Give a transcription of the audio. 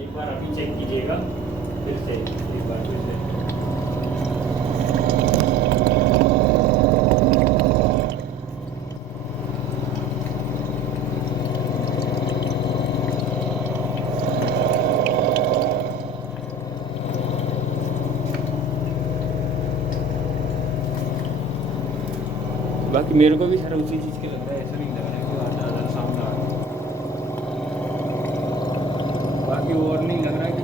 एक बार अभी चेक कीजिएगा फिर से, एक बार फिर से। बाकी मेरे को भी सर उसी चीज़ के लग रहा है, ऐसा नहीं लग रहा है कि अल्ट्रासाउंड आ रहा है। बाकी और नहीं लग रहा है कि